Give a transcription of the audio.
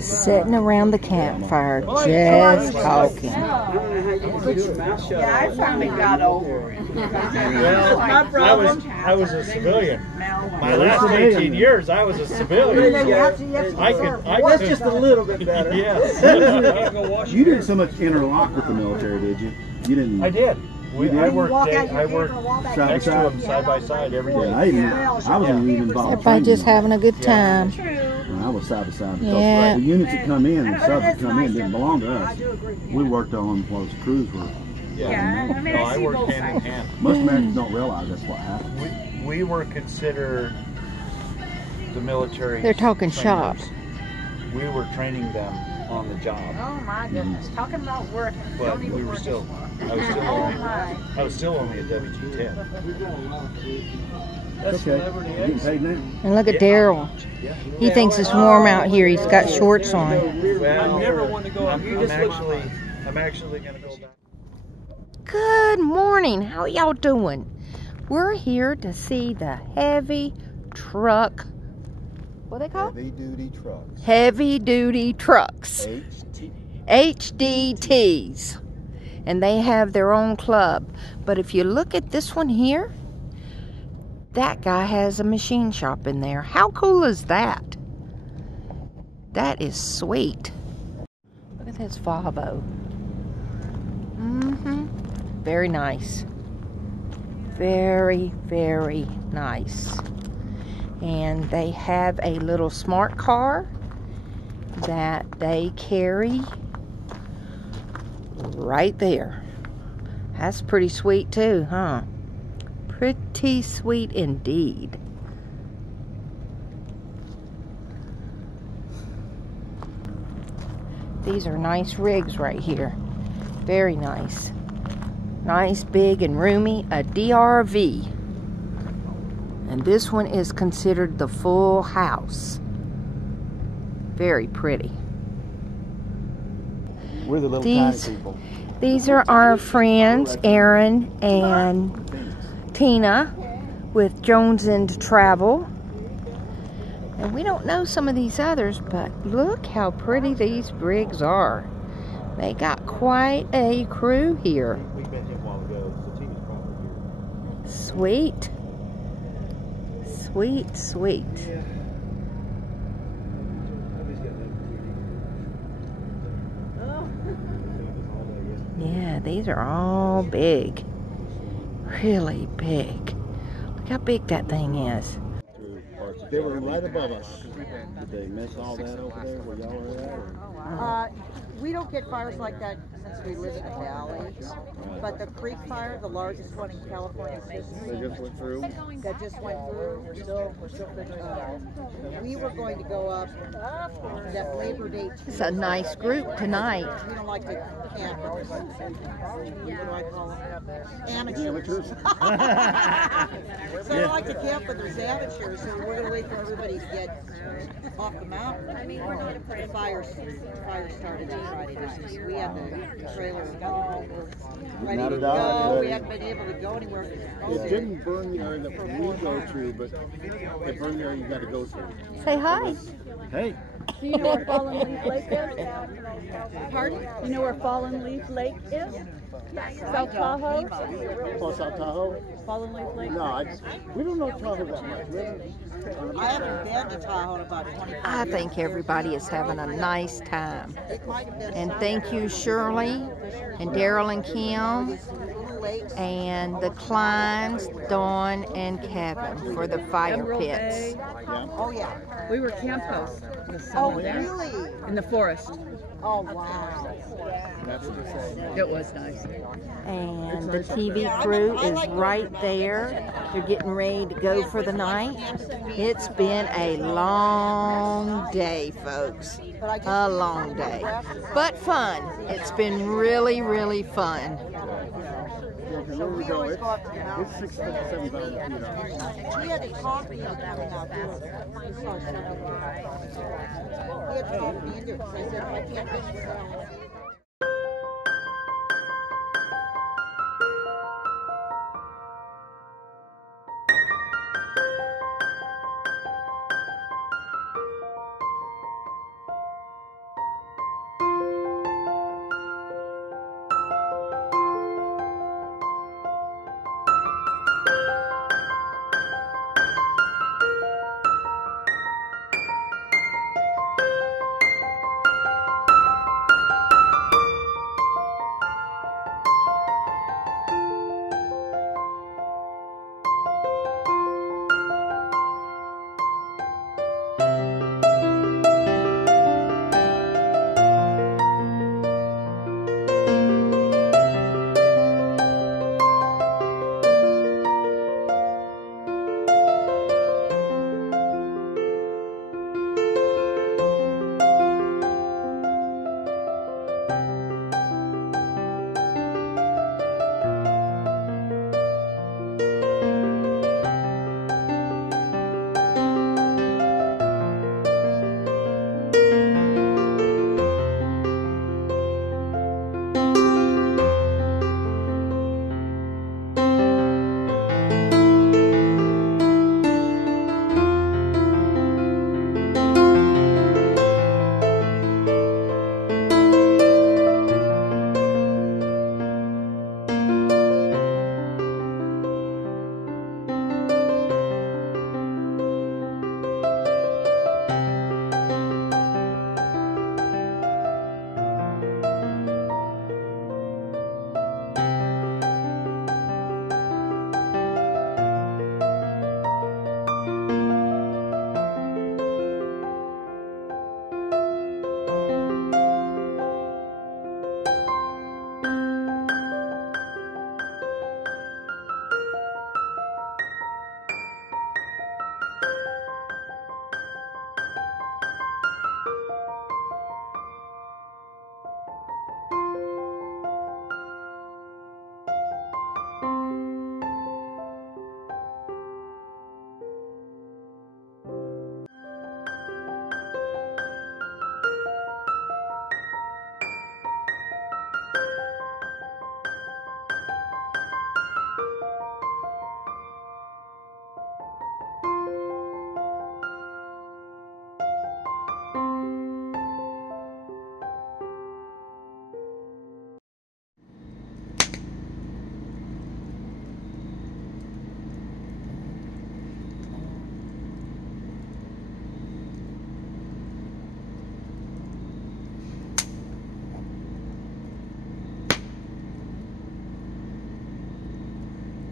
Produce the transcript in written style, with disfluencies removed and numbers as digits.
Sitting around the campfire, just talking. Yeah, I finally got over it. Well, I was a civilian. My last 18 years, I was a civilian. I could just a little bit better. Yeah. You didn't so much interlock with the military, did you? You didn't. I did. I worked next to side them side by side every day. I wasn't even involved. Everybody just having a good time. I was side by side because Yeah. the units that come in, the subs that come in, didn't belong to us. We worked on while the crews were. Yeah. No, I worked hand in hand. Most Americans don't realize that's what happened. We were considered the military. They're talking shop. We were training them on the job. Oh my goodness, talking about work. But we were still. I was still only a WG-10. That's okay. You getting paid now? And look at Daryl. He thinks it's warm out here. He's got shorts on. Well, I never want to go. I'm actually going to go back. Good morning. How y'all doing? We're here to see the heavy truck. What they call? Heavy duty trucks. Heavy duty trucks. HDTs. And they have their own club. But if you look at this one here, that guy has a machine shop in there. How cool is that? That is sweet. Look at this Volvo. Very nice. Very, very nice. And they have a little smart car that they carry right there. That's pretty sweet too, huh? Pretty sweet indeed. These are nice rigs right here. Very nice. Nice, big, and roomy. A DRV. And this one is considered the full house. Very pretty. We're the little tiny people. These are our friends, Aaron and Tina with Jones and Travel. And we don't know some of these others, but look how pretty these rigs are. They got quite a crew here. We met him a while ago, so Tina's probably here. Sweet. Sweet, sweet. Yeah, these are all big. Really big. Look how big that thing is. They were right above us. Did they miss all that over there where y'all were at? We don't get fires like that since we live in the valley. But the creek fire, the largest one in California's history, They just went through? that just went through. We're still figuring it out. We were going to go up that Labor Day. It's a nice group tonight. We don't like to camp. What do I call them? Amateurs. So I don't like to camp, but there's amateurs, so we're going to wait for everybody to get off the mountain. The fire started. Friday night. We had the trailer all ready Not to at all, go. We ready. hadn't been able to go anywhere. It didn't burn the area that we go to, but it burned the area you got to go through. Say hi. Hey. Do you know where Fallen Leaf Lake is? Pardon? You know where Fallen Leaf Lake is? South Tahoe? Oh, South Tahoe? Fallen Leaf Lake? No, we don't know Tahoe that much. We haven't- I haven't been to Tahoe in about 25 I years. think everybody is having a nice time. It might have been And some thank you, Shirley, and Daryl and Kim, little lakes. and the Kleins, Dawn, and Kevin for the fire Emerald pits. Bay. Oh, yeah. We were camp hosts this Oh, summer there. really? In the forest. Oh, wow. That's what they say. It was nice. And the TV crew is right there. They're getting ready to go for the night. It's been a long day, folks. A long day. But fun. It's been really, really fun. Yeah, 'cause where we go, it's 6,000 to 7,000 feet up. We had to talk me into coming out here. We had to talk me into it because I said, I can't miss